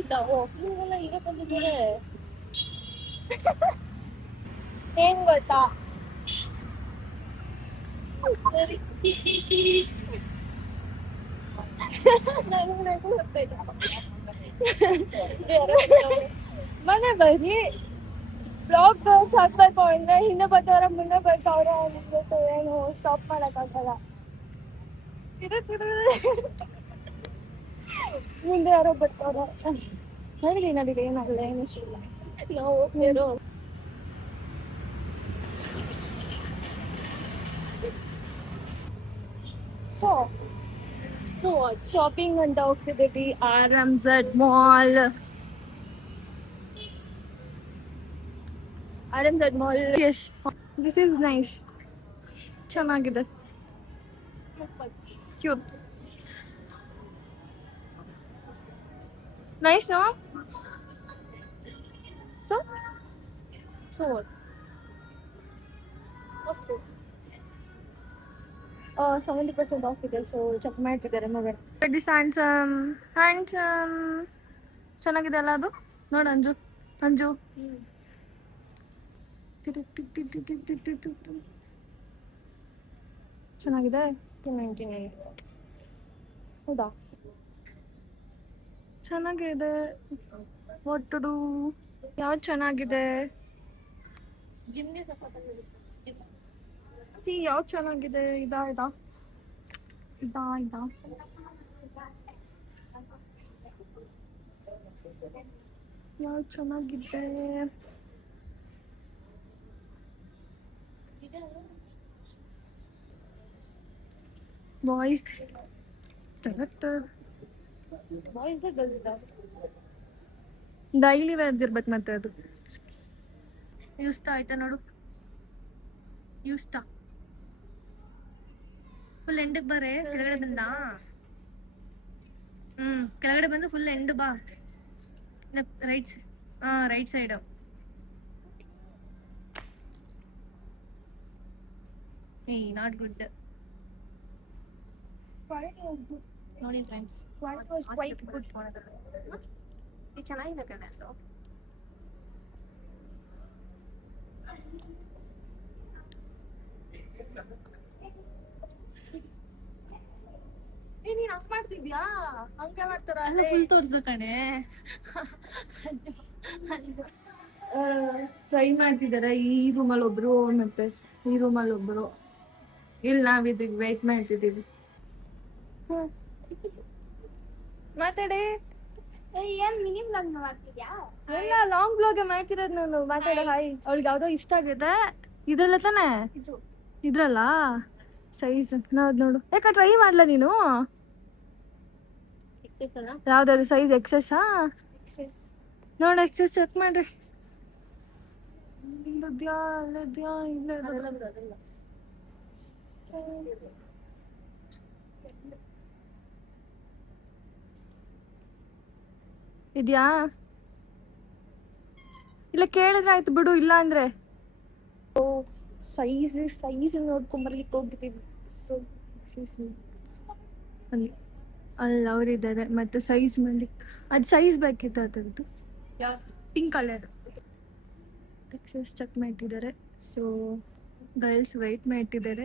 ಇಲ್ಲ ವಾಕಿಂಗ್ ಈಗ ಬಂದಿದ್ದಾರೆ. ಏನ್ ಗೊತ್ತಾ ಮನೆ ಬರೀ ಬ್ಲಾಗ್ ಹಾಕ್ಬೇಕು ಅಂದ್ರೆ ಹಿಂದೆ ಬರ್ತಾರ ಮುಂದೆ ಬರ್ತಾವ್ರ ಅನ್ಬಿಟ್ಟು ಏನು ಸ್ಟಾಪ್ ಮಾಡಕ್ಕಾಗಲ್ಲ. ಮುಂದೆ ಯಾರೋ ಬರ್ತಾವ್ರ ನಡೀಲಿ ಏನಾಗಲ್ಲ ಏನು ಇಲ್ಲ. ನಾವು ಹೋಗ್ತಿರೋ ಸೊ ಶಾಪಿಂಗ್ ಅಂತ ಹೋಗ್ತಿದ್ದೀವಿ RMZ mall. Yes, this is nice. ಚೆನ್ನಾಗಿದೆ, cute, nice no. So what? What's it? 70% off ಇದೆ, ಸೊ ಚೆಕ್ ಮಾಡ್ತಿದ್ದಾರೆ ನೋಡೋಣ. ರೆಡ್ಡಿಸ್ ಹ್ಯಾಂಡ್ಸಮ್ ಚೆನ್ನಾಗಿದೆ ಅಲ್ಲ ಅದು. ನೋಡು ಅಂಜು ಚೆನ್ನಾಗಿದೆ. 299 ಹೌದಾ, ಚೆನ್ನಾಗಿದೆ. What to do? ಯಾವ್ದು ಚೆನ್ನಾಗಿದೆ? ಜಿಮ್ಗೆ ಯಾವ್ದು ಚೆನ್ನಾಗಿದೆ? ಇದಾ ಯಾವ್ದು ಚೆನ್ನಾಗಿದೆ? ಬಾಯ್ಸ್ ಡೈಲಿ ವೇರ್ದಿರ್ಬೇಕು ಮತ್ತೆ ಅದು. ಇಷ್ಟ ಆಯ್ತಾ ನೋಡು, ಇಷ್ಟ ಫುಲ್ ಎಂಡಿಗೆ ಬರೇ. ಕೆಳಗಡೆ ಬಂದ, ಕೆಳಗಡೆ ಬಂದು ಫುಲ್ ಎಂಡ್ ಬಾ. Right side. ನಾಟ್ ಗುಡ್ ನೋಡಿ ಫ್ರೆಂಡ್ಸ್, ಕ್ವೈಟ್ ಗುಡ್. ಚೆನ್ನಾಗಿದೆ ಕಣೆ ಅದು. ನೀನ್ ಹಂಗ್ ಮಾಡ್ತಿದ್ಯಾ? ಹಂಗೆ ಮಾಡ್ತಾರ ಫುಲ್ ತೋರ್ಸು ಕಣೆ. ಟ್ರೈ ಮಾಡ್ತಿದಾರೆ ಈ ರೂಮಲ್ಲಿ ಒಬ್ರು, ಮತ್ತೆ ಈ ರೂಮಲ್ಲಿ ಒಬ್ರು. ಇಲ್ಲಿ ನಾವಿದ್ದೀವಿ, ವೇಟ್ ಮಾಡ್ತಿದ್ದೀವಿ. ಮಾತಾಡಿ. ಏನ್ ಮಿನಿ ಬ್ಲಾಗ್ ಮಾಡ್ತಿದ್ಯಾ? ಎಲ್ಲ ಲಾಂಗ್ ಬ್ಲಾಗ್ ಮಾಡ್ತಿರೋದು ನಾನು. ಮಾತಾಡ. ಹಾಯ್. ಅವ್ಳಿಗೆ ಯಾವ್ದೋ ಇಷ್ಟ ಆಗಿದೆ. ಇದ್ರಲ್ಲ ತಾನೆ? ಇದ್ರಲ್ಲ ಸೈಜ್ ನೋಡು. ಯಾಕ ಟ್ರೈ ಮಾಡ್ಲಾ ನೀನು? ಯಾವ್ದಾದ್ರು ಸೈಜ್ ಎಕ್ಸೆಸ್ ನೋಡ, ಎಕ್ಸೆಸ್ ಚೆಕ್ ಮಾಡ್ರಿ. ಇಲ್ಲದ್ಯಾ ಇದ್ಯಾ? ಇಲ್ಲ ಕೇಳಿದ್ರೆ ಆಯ್ತು ಬಿಡು, ಇಲ್ಲ ಅಂದ್ರೆ ಸೈಜ್ ನೋಡ್ಕೊಂಬರ್ಲಿಕ್ಕೆ ಹೋಗ್ಬಿಟ್ಟಿದ್ವಿ. ಅಲ್ಲಿ ಅವರಿದ್ದಾರೆ, ಮತ್ತೆ ಸೈಜ್ ಮಾಡ್ಲಿಕ್ಕೆ ಅದು ಸೈಜ್ ಬೇಕಿತ್ತು. ಅದರದ್ದು ಪಿಂಕ್ ಕಲರ್ ಎಕ್ಸೆಸ್ ಚೆಕ್ ಮಾಡ್ತಿದ್ದಾರೆ. ಸೊ ಗರ್ಲ್ಸ್ ವೆಯ್ಟ್ ಮಾಡ್ತಿದ್ದಾರೆ.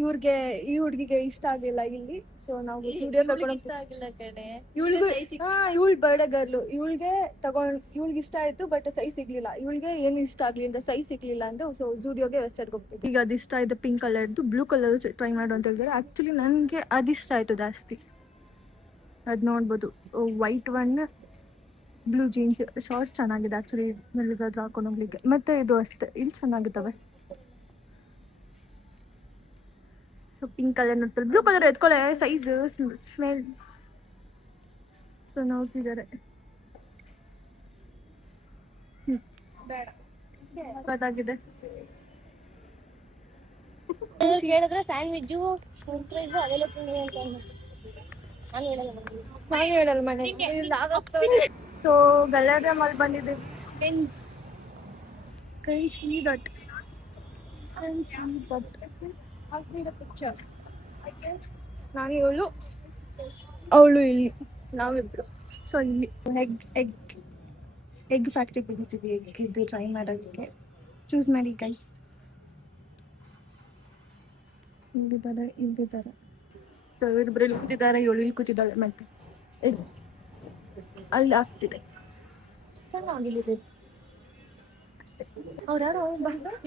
ಇವ್ರಿಗೆ ಈ ಹುಡುಗಿಗೆ ಇಷ್ಟ ಆಗಿಲ್ಲ ಇಲ್ಲಿ, ಸೊ ನಾವು ಸ್ಟುಡಿಯೋ ಇವಳು ಬರ್ಡೇ ಗರ್ಲು. ಇವಳಿಗೆ ಇಷ್ಟ ಆಯ್ತು, ಬಟ್ ಸೈಜ್ ಸಿಗ್ಲಿಲ್ಲ. ಇವಳಿಗೆ ಏನು ಇಷ್ಟ ಆಗ್ಲಿಲ್ಲ, ಸೈಜ್ ಸಿಗ್ಲಿಲ್ಲ ಅಂದ್ರೆ ಸೊ ಸ್ಟುಡಿಯೋಗೆ ವೆಬ್ಸೈಟ್ಗೆ ಹೋಗ್ತೀವಿ. ಈಗ ಅದು ಇಷ್ಟ ಆಯ್ತು, ಪಿಂಕ್ ಕಲರ್ದು. ಬ್ಲೂ ಕಲರ್ ಟ್ರೈ ಮಾಡು ಅಂತ ಹೇಳಿದ್ದಾರೆ. ಆಕ್ಚುಲಿ ನನಗೆ ಅದಿಷ್ಟ ಆಯ್ತು ಜಾಸ್ತಿ. ಅದು ನೋಡ್ಬೋದು, white one, blue jeans shorts ಚೆನ್ನಾಗಿದೆ ಆಕ್ಚುಲಿ, ಎಲ್ಲಿಗಾದ್ರೂ ಹಾಕೊಂಡು ಹೋಗ್ಲಿಕ್ಕೆ. ಮತ್ತೆ ಇದು ಅಷ್ಟೇ, ಇಲ್ಲಿ ಚೆನ್ನಾಗಿದ್ದಾವೆ. ಸೊ ಪಿಂಕ್ ಕಲರ್ ನೋಡ್ತಾರೆ, ಬ್ಲೂ ಕಲರ್ ಎತ್ಕೊಳ್ಳೆ ಸೈಜ್ ಸ್ಮೆಲ್. ಸೊ ನೋಡ್ತಿದ್ದಾರೆ. ಗೊತ್ತಾಗಿದೆ. ಹೇಳಿದ್ರೆ ಸ್ಯಾಂಡ್ವಿಚ್ಚು ಅವೈಲೇಬಲ್ ಅಂತ ನಾನು ಹೇಳಲ್ಲ ಮನೆ. ಸೊ ಗಲ್ಲಾದ್ರೆ ಮಾಲ್ ಬಂದಿದ್ದೀವಿ. ನಾನು ಅವಳು ಇಲ್ಲಿ, ನಾವಿಬ್ರು ಸೊ ಇಲ್ಲಿ ಎಗ್ ಫ್ಯಾಕ್ಟ್ರಿ ಹೋಗ್ತೀವಿ. ಎಗ್ ಇದು ಟ್ರೈ ಮಾಡೋದಕ್ಕೆ ಚೂಸ್ ಮಾಡಿ ಗೈಸ್. ಇಲ್ಲಿದ್ದಾರೆ ಸೊ ಇವರಿಬ್ಬರು ಇಲ್ಲಿ ಕೂತಿದ್ದಾರೆ, ಇವಳು ಇಲ್ಲಿ ಕೂತಿದ್ದಾಳೆ. ಮತ್ತೆ ಎಗ್ ಅಲ್ಲಿ ಆಗ್ತಿದೆ ಸಣ್ಣ ಆಗಿಲ್ಲ ಅಷ್ಟೇ. ಅವ್ರು ಯಾರು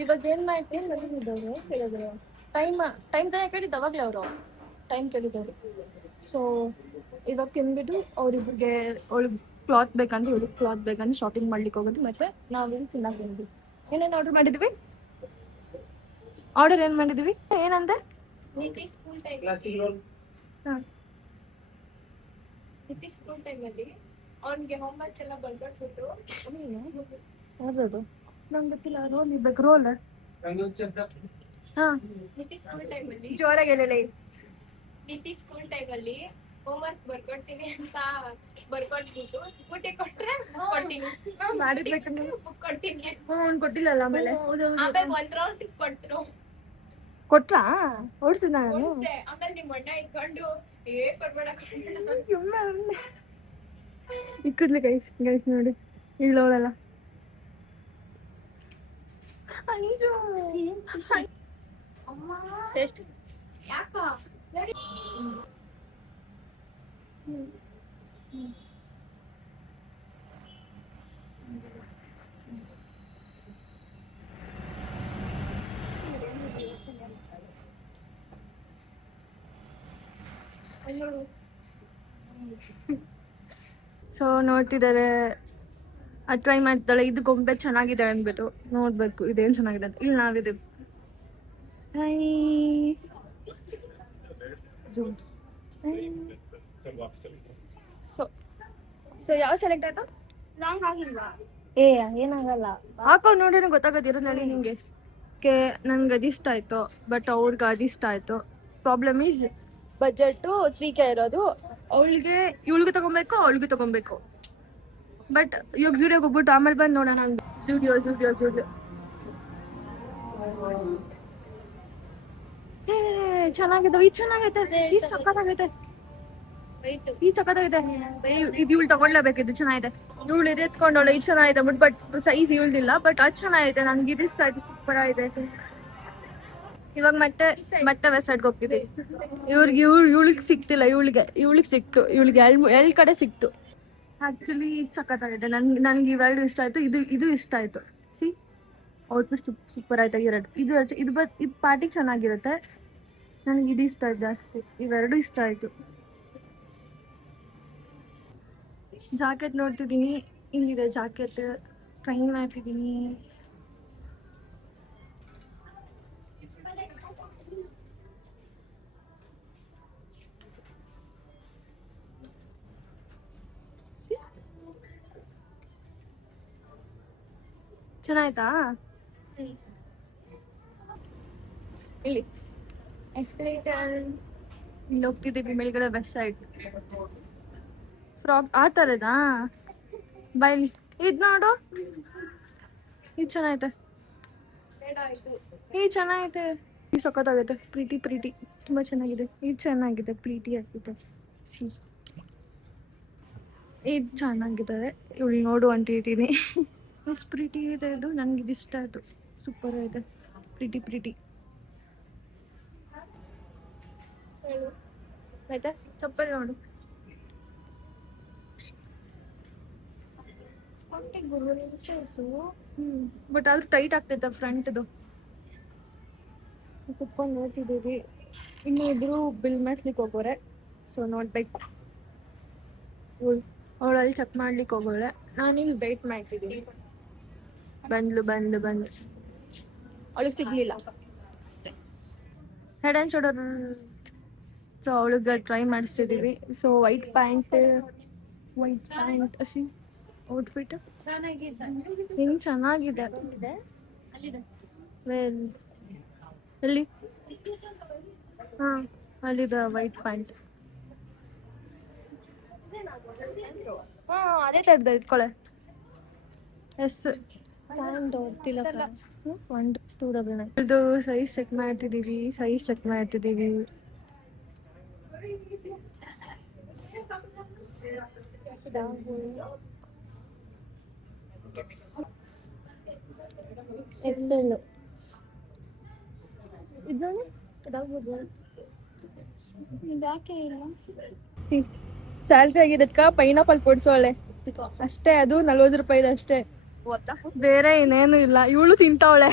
ಇವಾಗ ಏನ್ ಮಾಡ್ತೀನಿ ಬಂದಿದ್ದವ್ರು ಹೇಳಿದ್ರು. ಟೈಮ್ ತಾನೇ ಕೇಳಿದ್ದು ಅವಾಗಲೇ ಅವರು ಟೈಮ್ ಕೇಳಿದವರು. ಸೊ ಇವಾಗ ತಿಂದ್ಬಿಟ್ಟು ಅವ್ರಿಬ್ರಿಗೆ ಅವಳಿಗೆ ಕ್ಲಾತ್ ಬೇಕಂತ ಇವಳಿಗೆ ಕ್ಲಾತ್ ಬೇಕಂತ ಶಾಪಿಂಗ್ ಮಾಡ್ಲಿಕ್ಕೆ ಹೋಗೋದು. ಮತ್ತೆ ನಾವಿಲ್ಲಿ ತಿನ್ನಕ್ಕೆ ಬಂದ್ವಿ. ಏನೇನು ಆರ್ಡರ್ ಮಾಡಿದ್ವಿ? ಆರ್ಡರ್ ಏನ್ ಮಾಡಿದ್ವಿ ಏನಂತೆ? ಸ್ಕೂಲ್ ಟೈಮಲ್ಲಿ ಅವ್ನಿಗೆ ಹೋಮ್ವರ್ಕ್ ಎಲ್ಲ ಬರ್ಕೊಟ್ಬಿಟ್ಟು ಯಾವ್ದು ನಂಗೆ ಗೊತ್ತಿಲ್ಲ. ರೋಲ್ ಇರ್ಬೇಕು. ರೋಲ್ ಹಾ ಸ್ಕೂಲ್ ಟೈಮಲ್ಲಿ ಜೋರಾಗಿ ಹೇಳಲ್ಲ. ನೀತಿ ಸ್ಕೂಲ್ ಟೈಮಲ್ಲಿ ಹೋಮ್ವರ್ಕ್ ಬರ್ಕೊಡ್ತೀನಿ ಅಂತ ಬರ್ಕೊಟ್ಬಿಟ್ಟು ಸ್ಕೂಟಿ ಕೊಟ್ರೆ ಮಾಡಿರ್ಬೇಕು. ಬುಕ್ ಕೊಡ್ತೀನಿ. ಅವ್ನು ಕೊಟ್ಟಿಲ್ಲಲ್ಲ. ಆಮೇಲೆ ಆಮೇಲೆ ಒಂದ್ ರೌಂಡ್ ಕೊಟ್ರು. ಕೊಟ್ರಾ? ಓಡಿಸಿದ ನಾನು. ಆಮೇಲೆ ನಿಮ್ ಅಣ್ಣ ಇಟ್ಕೊಂಡು ಬರ್ಬೇಡ ಇಕ್ಕಡ್ಲಿ ಗೈಸ್ ನೋಡಿ ಇಲ್ಲೋಳಲ್ಲ. ಟೇಸ್ಟ್ ಯಾಕ ಸೊ ನೋಡ್ತಿದ್ದಾರೆ, ಅದು ಟ್ರೈ ಮಾಡ್ತಾಳೆ. ಇದು ಗೊಂಬೆ ಚೆನ್ನಾಗಿದೆ ಅಂದ್ಬಿಟ್ಟು ನೋಡ್ಬೇಕು ಇದೇನು ಚೆನ್ನಾಗಿದೆ ಅಂತ. ಇಲ್ಲಿ ನಾವಿದ್ದೀವಿ. ಸೊ ಯಾವ ಸೆಲೆಕ್ಟ್ ಆಯ್ತು? ಲಾಂಗ್ ಆಗಿಲ್ವಾ? ಏನಾಗಲ್ಲ, ಹಾಕೊಂಡು ನೋಡ್ರಿ ಗೊತ್ತಾಗೋದಿರೋ ನೋಡಿ ನಿಂಗೆ. ನನ್ಗೆ ಅದಿಷ್ಟ ಆಯ್ತು, ಬಟ್ ಅವ್ರಿಗೆ ಅದಿಷ್ಟ ಆಯ್ತು. ಪ್ರಾಬ್ಲಮ್ ಈಸ್ ಬಜೆಟ್ 3K ಇರೋದು. ಇವಳಿಗೆ ತಗೊಬೇಕು, ಅವಳಿಗೆ ತಗೊಬೇಕು. ಬಟ್ ಇವಾಗ ಜೂಡಿಯೋಗೆ ಹೋಗ್ಬಿಟ್ಟು ಆಮೇಲೆ ಬಂದು ನೋಡೋಣ. ಜೂಡಿಯೋ ಚೆನ್ನಾಗಿದೆ. ಇದು ಚೆನ್ನಾಗೈತೆ, ಈ ಸಖತ್ತಾಗೈತೆ. ಇದು ಇವಳು ತಗೊಳ್ಲೇಬೇಕು. ಇದು ಚೆನ್ನಾಗಿದೆ. ಇವಳು ಇದು ಎತ್ಕೊಂಡವಳು. ಇದು ಚೆನ್ನಾಗಿದೆ ಬಟ್ ಸೈಜ್ ಇವಳ್ದಿಲ್ಲ. ಬಟ್ ಅದು ಚೆನ್ನಾಗೈತೆ. ನಂಗೆ ಇದು ಇಷ್ಟ ಆಯ್ತು. ಸೂಪರ್ ಆಗಿದೆ. ಇವಾಗ ಮತ್ತೆ ವೆಬ್ಸೈಟ್ಗೆ ಹೋಗ್ತಿದ್ವಿ. ಇವಳಿಗೆ ಸಿಕ್ತಿಲ್ಲ. ಇವಳಿಗೆ ಸಿಕ್ತು. ಇವಳಿಗೆ ಎಳ್ ಕಡೆ ಸಿಕ್ತು. ಆಕ್ಚುಲಿ ಇದು ಸಖತ್ತಾಗಿದೆ. ನನ್ಗೆ ಇವೆರಡು ಇಷ್ಟ ಆಯ್ತು. ಇದು ಇಷ್ಟ ಆಯ್ತು. ಔಟ್ಫಿಟ್ ಸೂಪರ್ ಆಯ್ತು. ಇದು ಪಾರ್ಟಿಗೆ ಚೆನ್ನಾಗಿರುತ್ತೆ. ನನಗೆ ಇದು ಇಷ್ಟ ಆಯ್ತು ಜಾಸ್ತಿ. ಇವೆರಡು ಇಷ್ಟ ಆಯ್ತು. ಜಾಕೆಟ್ ನೋಡ್ತಿದ್ದೀನಿ. ಇಲ್ಲಿದೆ ಜಾಕೆಟ್. ಟ್ರೈ ಮಾಡ್ತಿದ್ದೀನಿ. ಚೆನ್ನಾಯ್ತಾ? ಇಲ್ಲಿ ಎಸ್ಕಲೇಟರ್ ಇಲ್ಲಿ ಹೋಗ್ತಿದ್ದೀವಿ. ಮೇಲ್ಗಡೆ ವೆಬ್ಸೈಟ್ ಫ್ರಾಕ್ ಆ ಥರದಾ? ಬೈಲಿ ಇದು ನೋಡು. ಇದು ಚೆನ್ನಾಗೈತೆ. ಚೆನ್ನಾಗೈತೆ. ಇದು ಸಖತ್ತಾಗೈತೆ. ಪ್ರೀಟಿ ತುಂಬಾ ಚೆನ್ನಾಗಿದೆ. ಇದು ಚೆನ್ನಾಗಿದೆ. ಪ್ರೀಟಿ ಆಗಿದೆ. ಇದು ಚೆನ್ನಾಗಿದೆ. ಇವಳು ನೋಡು ಅಂತಿದ್ದೀನಿ. ಎಷ್ಟು ಪ್ರೀಟಿ ಇದೆ ಇದು. ನನಗೆ ಇದು ಇಷ್ಟ ಆಯ್ತು. ಸೂಪರ್ ಇದೆ. ಪ್ರೀಟಿ ಆಯ್ತಾ? ಚಪ್ಪಲಿ ನೋಡು. ಬಟ್ ಅದು ಟೈಟ್ ಆಗ್ತೈತೆ ಫ್ರಂಟ್ದು. ಕುತ್ಕೊಂಡು ನೋಡ್ತಿದ್ದೀವಿ. ಇನ್ನು ಇಬ್ರು ಬಿಲ್ ಮಾಡಿಸ್ಲಿಕ್ಕೆ ಹೋಗೋರೆ. ಸೊ ನೋಡ್ಬೇಕು. ಅವಳಲ್ಲಿ ಚೆಕ್ ಮಾಡ್ಲಿಕ್ಕೆ ಹೋಗೋಳೆ. ನಾನಿಲ್ಲಿ ವೇಟ್ ಮಾಡ್ತಿದ್ದೀನಿ. ಬಂದ್ಲು. ಅವಳಿಗೆ ಸಿಗ್ಲಿಲ್ಲ. Head and shoulder. ಸೊ ಅವಳಿಗೆ ಟ್ರೈ ಮಾಡಿಸ್ತಿದ್ದೀವಿ. ಸೊ ವೈಟ್ ಪ್ಯಾಂಟ್ ಔಟ್ಫಿಟ್ ಹಿಂಗೆ ಚೆನ್ನಾಗಿದೆ. ಎಲ್ಲಿ? ಹಾಂ, ಅಲ್ಲಿದೆ ವೈಟ್ ಪ್ಯಾಂಟ್. ಹಾಂ, ಅದೇ ಥರದ್ದು ಇಟ್ಕೊಳ್ಳೆ. ಎಸ್ ಪ್ಯಾಂಟ್ ಗೊತ್ತಿಲ್ಲ. 1-299. ಇದು ಸೈಜ್ ಚೆಕ್ ಮಾಡ್ತಿದ್ದೀವಿ. ಎಕ್ಸೆಲ್ ಇದ್ರಲ್ಲಿ ಅದಾಗ್ಬೋದು. ಯಾಕೆ ಇಲ್ಲ ಸ್ಯಾಲ್ರಿ ಆಗಿರೋದ್ಕ ಪೈನಾಪಲ್ ಕೊಡ್ಸೋಳೆ ಅಷ್ಟೇ. ಅದು 40 ರೂಪಾಯಿ ಅಷ್ಟೇ, ಬೇರೆ ಇನ್ನೇನು ಇಲ್ಲ. ಇವಳು ತಿಂತಾವಳೆ,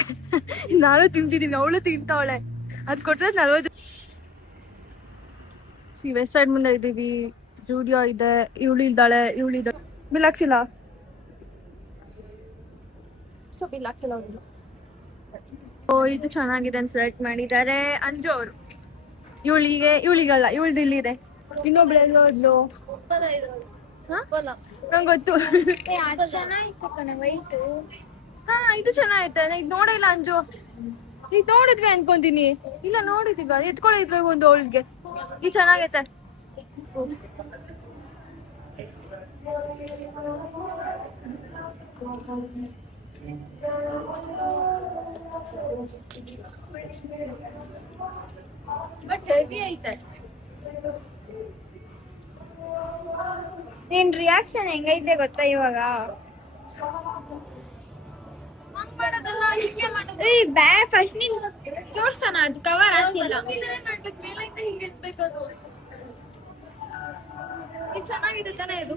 ನಾನು ತಿಂತಿದ್ದೀನಿ, ಅವಳು ತಿಂತಾವಳೆ. ಅದ್ ಕೊಟ್ರೆ 40. ವೆಸ್ಟ್ ಸೈಡ್ ಮುಂದೆ ಇದೀವಿ. ಜೂಡಿಯೋ ಇದೆ, ಇವಳು ಇದ್ದಾಳೆ. ಬಿಲ್ ಹಾಕ್ಸಿಲ್ಲ, ಸೊ ಬಿಲ್ ಹಾಕ್ಸಿಲ್ಲ ಅವ್ರು. ಓ ಇದು ಚೆನ್ನಾಗಿದೆ ಅಂತ ಸೆಲೆಕ್ಟ್ ಮಾಡಿದ್ದಾರೆ ಅಂಜು ಅವರು. ಇವಳಿಗಲ್ಲ, ಇವಳ್ದು ಇಲ್ಲಿದೆ. ಇನ್ನೊಬ್ಳು ಎಲ್ಲೋದ್ಲು ನಂಗೆ ಗೊತ್ತು. ಚೆನ್ನಾಗಿತ್ತು ಕಣ ವೈಟು. ಹಾ ಇದು ಚೆನ್ನಾಗೈತೆ. ಇದು ನೋಡಿಲ್ಲ ಅಂಜು, ಈಗ ನೋಡಿದ್ವಿ ಅನ್ಕೊಂತೀನಿ. ಇಲ್ಲ ನೋಡಿದೀವ, ಎತ್ಕೊಳ್ಳಿದ್ರೆ ಒಂದು ಅವಳಿಗೆ. ಇದು ಚೆನ್ನಾಗೈತೆ. ಬಟ್ ಹೆವಿ ಐತೆ. ನಿನ್ ರಿಯಾಕ್ಷನ್ ಹೆಂಗೈತೆ ಗೊತ್ತಾ ಇವಾಗ? ಫಸ್ಟ್ ನೀನ್ ತೋರ್ಸೋಣ, ಅದು ಕವರ್ ಹಾಕಿಲ್ಲ. ಚೆನ್ನಾಗಿದೆ ತಾನೇ ಇದು.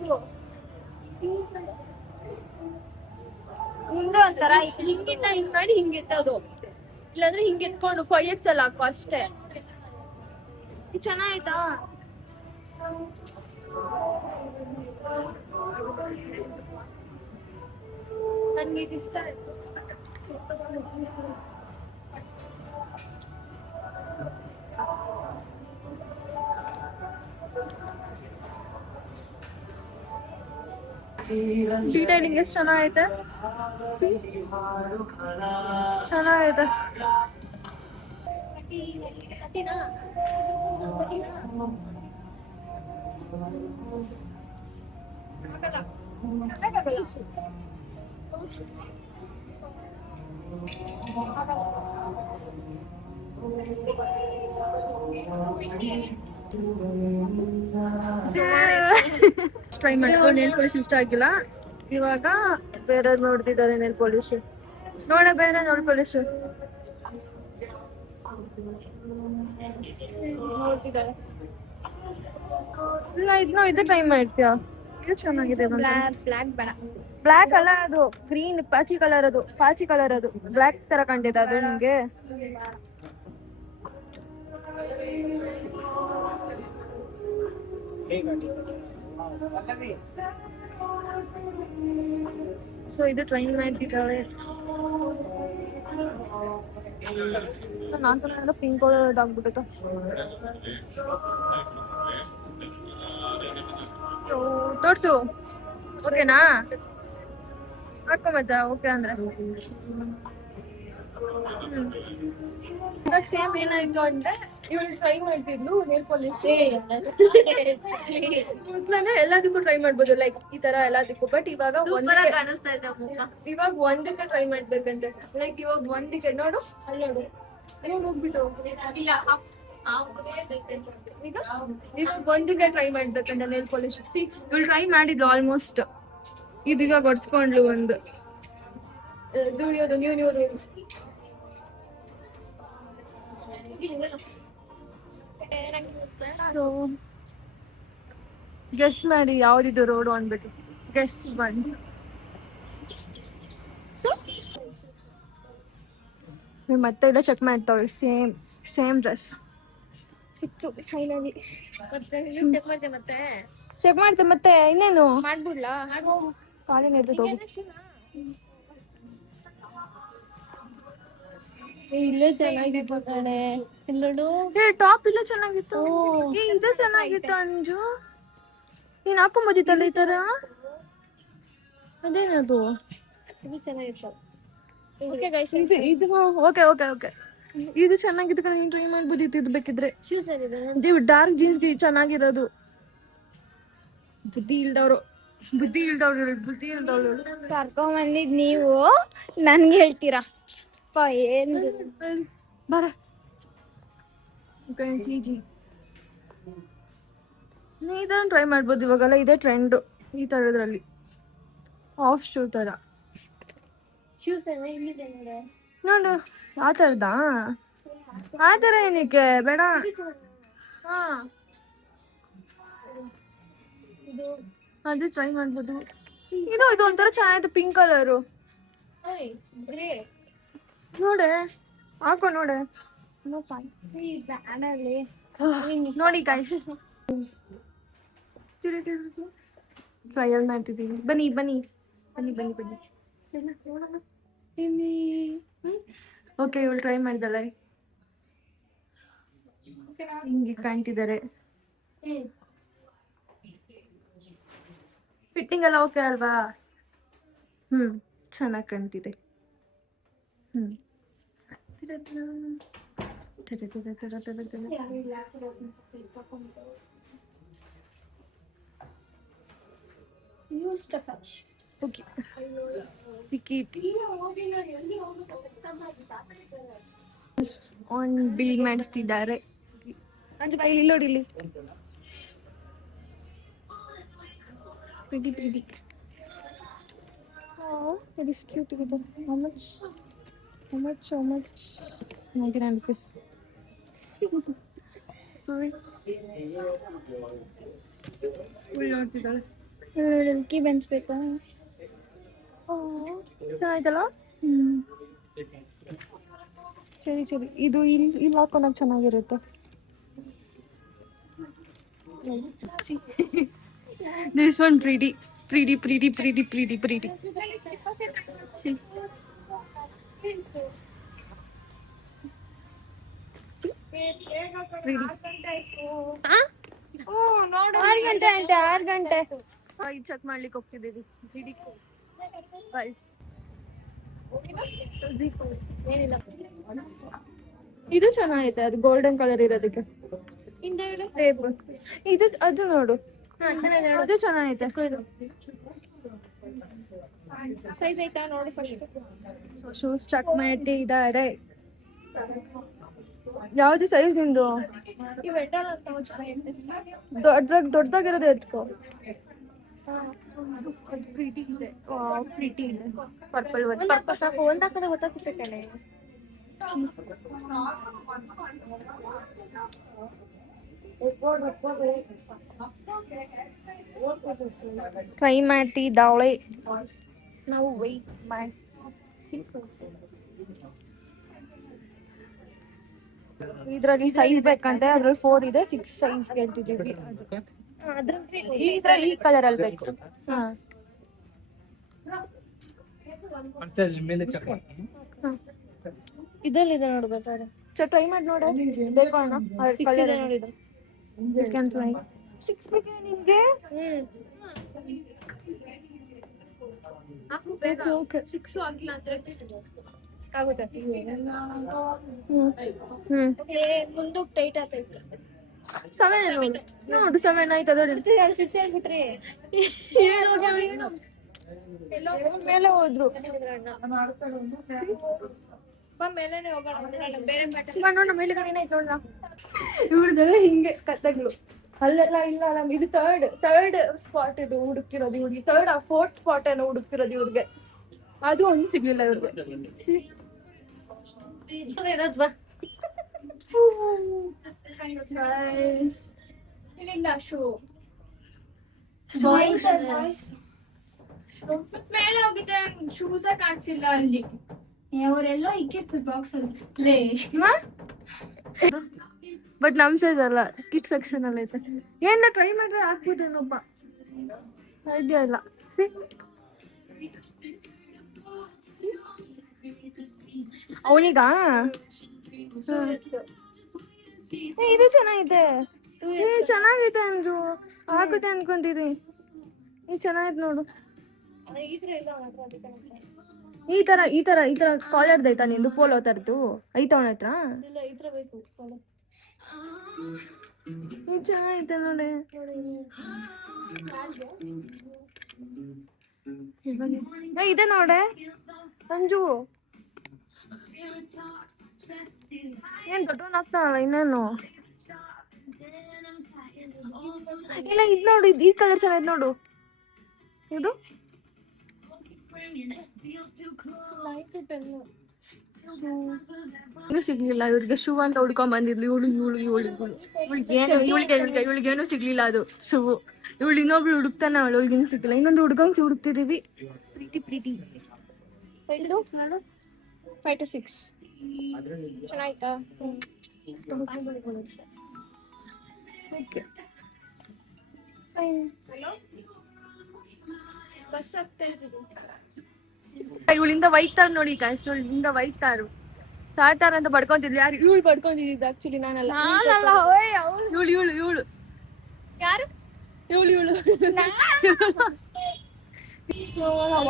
ಮುಂದೆ ಒಂಥರ ಹಿಂಗಿಂದ ಹಿಂಗ್ ಮಾಡಿ ಹಿಂಗೆತ್ತದು, ಇಲ್ಲಾಂದ್ರೆ ಹಿಂಗೆ ಎತ್ಕೊಂಡು 5XL ಹಾಕು ಅಷ್ಟೇ. ಇದು ಚೆನ್ನಾಯ್ತಾ? ನನ್ಗೆ ಇದು ಇಷ್ಟ ಆಯ್ತು. ಡೀಟೈಲಿಂಗ್ ಎಷ್ಟು ಚೆನ್ನಾಗೈತೆ, ಚೆನ್ನಾಗೈತೆ. ಟ್ರೈ ಮಾಡಿದ್ರು. ನೇಲ್ ಪಾಲಿಶ್ ಇಷ್ಟ ಆಗಿಲ್ಲ. ಇವಾಗ ಬೇರೆ ನೋಡ್ತಿದ್ದಾರೆ ನೇಲ್ ಪಾಲಿಶ್. ಬೇರೆ ನೇಲ್ ಪಾಲಿಶ್ ನೋಡ್ತಿದ್ದಾರೆ. ಇಲ್ಲ ಇದನ್ನ ಇದು ಟ್ರೈ ಮಾಡ್ತೀಯಾ? ಇದು ಚೆನ್ನಾಗಿದೆ. ಬ್ಲ್ಯಾಕ್ ಬೇಡ. ಬ್ಲ್ಯಾಕ್ ಅಲ್ಲ, ಅದು ಗ್ರೀನ್ ಪಾಚಿ ಕಲರ್. ಅದು ಬ್ಲ್ಯಾಕ್ ತರ ಕಂಡಿದೆ ಅದು ನಿಮ್ಗೆ. ಸೊ ಇದು ಟ್ರೈ ಮಾಡ್ತಿದ್ದಾಳೆ. ನಾನು ಪಿಂಕ್ ಕಲರ್ ಇದಾಗ್ಬಿಟ್ಟು. ಸೊ ತೋರ್ಸು, ಓಕೆನಾ? ಹಾಕೊಂಬತ್ತ ಓಕೆ ಅಂದ್ರೆ. ಇವಾಗ ಸೇಮ್ ಏನಾಯ್ತು ಅಂದ್ರೆ, ಇವಳು ಟ್ರೈ ಮಾಡ್ತಿದ್ಲು ನೇಲ್ ಪಾಲಿಶ್. ಮೊದ್ಲಂದ್ರೆ ಎಲ್ಲದಕ್ಕೂ ಟ್ರೈ ಮಾಡ್ಬೋದು, ಲೈಕ್ ಈ ತರ ಎಲ್ಲದಕ್ಕೂ. ಬಟ್ ಇವಾಗ ಒಂದಕ್ಕೆ ಟ್ರೈ ಮಾಡ್ಬೇಕಂತೆ. ಲೈಕ್ ಇವಾಗ ಒಂದಕ್ಕೆ ನೋಡು, ಅಲ್ಲಿ ನೋಡು, ಹೋಗ್ಬಿಟ್ಟು ಈಗ ಇವಾಗ ಒಂದಕ್ಕೆ ಟ್ರೈ ಮಾಡ್ಬೇಕಂತ ನೇಲ್ ಪಾಲಿಶ್. ಸಿ ಇವಳು ಟ್ರೈ ಮಾಡಿದ್ಲು ಆಲ್ಮೋಸ್ಟ್. ಇದು ಇವಾಗ ಹೊಡ್ಸ್ಕೊಂಡ್ಲು ಒಂದು ದುಡಿಯೋದು ನ್ಯೂ ರೂಲ್ಸ್. ಸೊ ಗೆಸ್ ಮಾಡಿ ಯಾವ್ದಿದು ರೋಡು ಅಂದ್ಬಿಟ್ಟು. ಗೆಸ್ ಮಾಡಿ. ಸೊ ಮತ್ತೆ ಇಲ್ಲ ಚೆಕ್ ಮಾಡ್ತಾವೆ. ಸೇಮ್ ಡ್ರೆಸ್ ಸಿಕ್ತು ಫೈನಲಿ. ಚೆಕ್ ಮಾಡ್ತೆ ಮತ್ತೆ ಇನ್ನೇನು ಮಾಡ್ಬಿಡ್ಲಾ? ಕಾಲಿನ ಇರ್ತದೆ. ಇಲ್ಲೇ ಚೆನ್ನಾಗಿತ್ತು ಕಣೆ. ಇಲ್ಲೋಡು ಟಾಪ್ ಇಲ್ಲ ಚೆನ್ನಾಗಿತ್ತು. ಇದು ಚೆನ್ನಾಗಿತ್ತು ಅಂಜು. ನೀನ್ ಹಾಕೊಂಬೋದಿತ್ತಲ್ಲ ಈ ತರ. ಅದೇನದು? ಇದು ಚೆನ್ನಾಗಿತ್ತು. ಇದು ಓಕೆ ಓಕೆ ಓಕೆ. ಇದು ಚೆನ್ನಾಗಿತ್ತು ಕಣ. ನೀನ್ ಟ್ರೈ ಮಾಡ್ಬೋದಿತ್ತು ಇದು ಬೇಕಿದ್ರೆ. ಶೂಸ್ ಏನಿದೆ ಇದು ಡಾರ್ಕ್ ಜೀನ್ಸ್ಗೆ ಚೆನ್ನಾಗಿರೋದು. ಬುದ್ಧಿ ಇಲ್ದವ್ರು. ಕರ್ಕೊಂಡ್ ಬಂದಿದ್ ನೀವು ನನ್ಗೆ ಹೇಳ್ತೀರಾ ಏನ್ ಬರ. ನೀ ಇದನ್ನ ಟ್ರೈ ಮಾಡ್ಬೋದು. ಇವಾಗೆಲ್ಲ ಇದೇ ಟ್ರೆಂಡ್. ಈ ತರದ್ರಲ್ಲಿ ಆಫ್ ಶೂ ತರ ಶೂಸ್ ಇಲ್ಲಿದೆ ನೋಡು. ನೋಡು ಆ ತರದಾ? ಆ ತರ ಏನಕ್ಕೆ ಬೇಡ. ಹಾ ಅದು ಟ್ರೈ ಮಾಡ್ಬೋದು. ಇದು ಒಂಥರ ಚೆನ್ನಾಗಿದೆ, ಪಿಂಕ್ ಕಲರು. ನೋಡೆ ಹಾಕೋ ನೋಡೆ. ನೋಡಿ ಗಾಯ್ಸ್, ಟ್ರಯಲ್ ಮಾಡ್ತಿದ್ದೀವಿ. ಬನ್ನಿ ಬನ್ನಿ ಬನ್ನಿ ಬನ್ನಿ ಬನ್ನಿ. ಓಕೆ, ಇವಳು ಟ್ರೈ ಮಾಡಿದಾಳೆ. ಹಿಂಗೆ ಕಾಣ್ತಿದ್ದಾರೆ. ಫಿಟ್ಟಿಂಗ್ ಎಲ್ಲ ಓಕೆ ಅಲ್ವಾ? ಚೆನ್ನಾಗಿ ಕಾಣ್ತಿದೆ. ಓಕೆ, ಸಿಕ್ಕಿತ್ತು. On bill ಮಾಡಿಸ್ತಿದ್ದಾರೆ. ಅಂಜು ಬಾಯಿ ಇಲ್ಲಿ ನೋಡಿ, ಇಲ್ಲಿ pretty. Oh, it is cute together. How much? 99 rupees. ನೋಡ್ತಿದ್ದಾಳೆ. ಕೀ ಬೆಂಚ್ ಬೇಕಾ? ಚೆನ್ನಾಯ್ತಲ್ಲ? ಸರಿ, ಇದು ಇಲ್ಲಿ ಹಾಕೊಂಡಾಗ ಚೆನ್ನಾಗಿರುತ್ತೆ. This one pretty. See? Pretty. 6 ಗಂಟೆ. ಇದು ಚೆಕ್ ಮಾಡ್ಲಿಕ್ಕೆ ಹೋಗ್ತಿದ್ದೀವಿ. ಇದು ಚೆನ್ನಾಗಿದೆ, ಅದು ಗೋಲ್ಡನ್ ಕಲರ್ ಇರೋದಕ್ಕೆ. ಇದು ಅದು ನೋಡು, ಅದು ಚೆನ್ನಾಗೈತೆ. ಸೈಜ್ ಆಯ್ತಾ ನೋಡಿ ಫಸ್ಟ್. ಶೂಸ್ ಚೆಕ್ ಮಾಡ್ತಿದ್ದಾರೆ. ಯಾವ್ದು ಸೈಜ್ ನಿಂದು? ದೊಡ್ಡದಾಗಿರೋದು ಎತ್ಕೋ. ಪ್ರೀಟಿ ಇದೆ. ಪರ್ಪಲ್ ಸಾಕು, ಒಂದ್ ಹಾಕಡೆ ಗೊತ್ತಾಗ್ತಿದೆ ಕಣೆ. ಟ್ರೈ ಮಾಡ್ತಿದ್ದಾಳೆ. ನಾವು ವೆಯ್ಟ್ ಮಾಡಿ. ಇದ್ರಲ್ಲಿ ಸೈಜ್ ಬೇಕಂತೆ, ಅದ್ರಲ್ಲಿ 4 ಇದೆ, 6 ಸೈಜ್ ಹೇಳ್ತಿದ್ದೀವಿ. ಈ ಕಲರ್ ಅಲ್ಲಿ ಬೇಕು. ಇದ್ರಲ್ಲಿ ಇದೆ ನೋಡ್ಬೇಕಾದ್ರೆ. ಟ್ರೈ ಮಾಡಿ ನೋಡ, ಬೇಕು ಅಣ್ಣ. ನೋಡಿದ್ದು 6 ಬೇಕು ನಿಮ್ಗೆ? ಓಕೆ 6 ಆಗಿಲ್ಲ ಅಂದ್ರೆ ಆಗುತ್ತೆ. ಮುಂದಕ್ಕೆ ಟೈಟ್ ಆಗ್ತೈತೆ. 7 ನೋಡು, 7 ಆಯ್ತು. ಅದರಲ್ಲಿ 6 ಹೇಳ್ಬಿಟ್ರಿ. ಮೇಲೆ ಹೋದ್ರು. ಮೇಲೆನೆ ಹೋಗೋಣ, ಬೇರೆ ನೋಡ ಮೇಲೆಗಡೆ ಏನಾಯ್ತು ನೋಡ್ರ. ಇವ್ರದೆಲ್ಲ ಹಿಂಗೆ ಕತೆಗಳು. ಅಲ್ಲೆಲ್ಲ ಇಲ್ಲ, ಇದು ಥರ್ಡ್ ಸ್ಪಾಟ್ ಇದು ಹುಡುಕ್ತಿರೋದು ಇವ್ರಿಗೆ. ಫೋರ್ತ್ ಸ್ಪಾಟ್ ಏನೋ ಹುಡುಕ್ತಿರೋದು ಇವ್ರಿಗೆ. ಅದು ಒಂದು ಸಿಗ್ಲಿಲ್ಲ ಇವ್ರಿಗೆ. ಇಲ್ಲಿಲ್ಲ ಶೂ. ಮೇಲೆ ಹೋಗಿದ್ದೆ, ಶೂಸ ಕಾಣಿಸಿಲ್ಲ ಅಲ್ಲಿ. ಅವರೆಲ್ಲೋ ಇಕ್ಕಿರ್ತಾರೆ ಬಾಕ್ಸ್ ಅಲ್ಲಿ. ಬಟ್ ನಮ್ ಸೈಜ್ ಅಲ್ಲ, ಕಿಟ್ ಸೆಕ್ಷನ್ ಅಲ್ಲಿ ಐತೆ. ಏನ ಟ್ರೈ ಮಾಡ್ರೆ ಹಾಕ್ಬೋದೇನೊಬ್ಬ, ಸಾಧ್ಯ ಇಲ್ಲ. ಅವನಿಗ ಇದು ಚೆನ್ನಾಗಿದೆ. ಚೆನ್ನಾಗೈತೆ ಅಂಜು, ಆಗುತ್ತೆ ಅನ್ಕೊಂತಿದೀನಿ. ಇದು ಚೆನ್ನಾಗೈತೆ ನೋಡು. ಈ ತರ ಕಾಲರ್ದ ಐತಾ ನಿಂದು? ಪೋಲೋ ತರದ್ದು ಐತ ಅವನ ಹತ್ರ? ಚೆನ್ನಾಗೈತೆ ನೋಡಿ. ಇದೆ ನೋಡೆ ಅಂಜು. ಏನ್ ದೊಡ್ಡವನ್ ಆಗ್ತಾನಲ್ಲ ಇನ್ನೇನು. ಇಲ್ಲ, ಇದ್ ನೋಡು, ಈ ಕಲರ್ ಚೆನ್ನಾಗಿದೆ ನೋಡು. ಇದು ಇನ್ನೂ ಸಿಗ್ಲಿಲ್ಲ ಇವ್ರಿಗೆ ಶೂ ಅಂತ ಹುಡ್ಕೊಂಡ್ ಬಂದಿದ್ಲು ಇವಳಿಗೇನು ಸಿಗ್ಲಿಲ್ಲ ಅದು ಶೂ. ಇವಳು ಇನ್ನೊಬ್ಳು ಹುಡುಕ್ತಾನೆ ಅವಳು, ಇವಳಿಗೇನು ಸಿಗ್ಲಿಲ್ಲ. ಇನ್ನೊಂದು ಹುಡ್ಗಂಗ್ ಹುಡುಕ್ತಿದೀವಿ. ಪ್ರೀತಿ 5 to 6 ಚೆನ್ನಾಯ್ತಾ? ಬಸ್ ಆಗ್ತಾ ಇರೋದು ಇವಳಿಂದ ವೈತಾರ್ ನೋಡಿ ಗಾಯ್ಸ್, ಇವಳಿಂದ ವೈತಾರು ತಾತಾರ ಅಂತ ಬಡ್ಕೊಂತಿದ್ಲು. ಯಾರು ಇವಳು ಬಡ್ಕೊಂತಿದ್ದು? ಆಕ್ಚುಲಿ ನಾನಲ್ಲ, ಇವಳು ಯಾರು ಇವಳು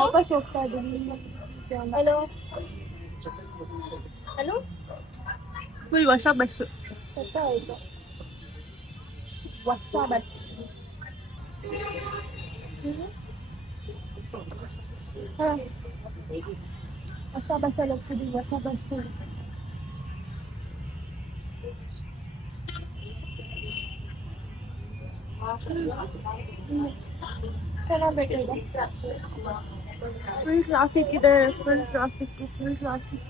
ವಾಪಸ್ ಹೋಗ್ತಾ ಇದ್ದೀನಿ. ಹಲೋ ಫುಲ್ ಹೊಸ ಬಸ್ಸು, ಹೊಸ ಬಸ್. ಹೊಸ ಬಸ್ಸಲ್ಲಿ ಹೋಗ್ತಿದ್ದೀವಿ, ಹೊಸ ಬಸ್ಸು. ಚೆನ್ನಾಗಿ ಫುಲ್ ಟ್ರಾಫಿಕ್ ಇದೆ, ಫುಲ್ ಟ್ರಾಫಿಕ್.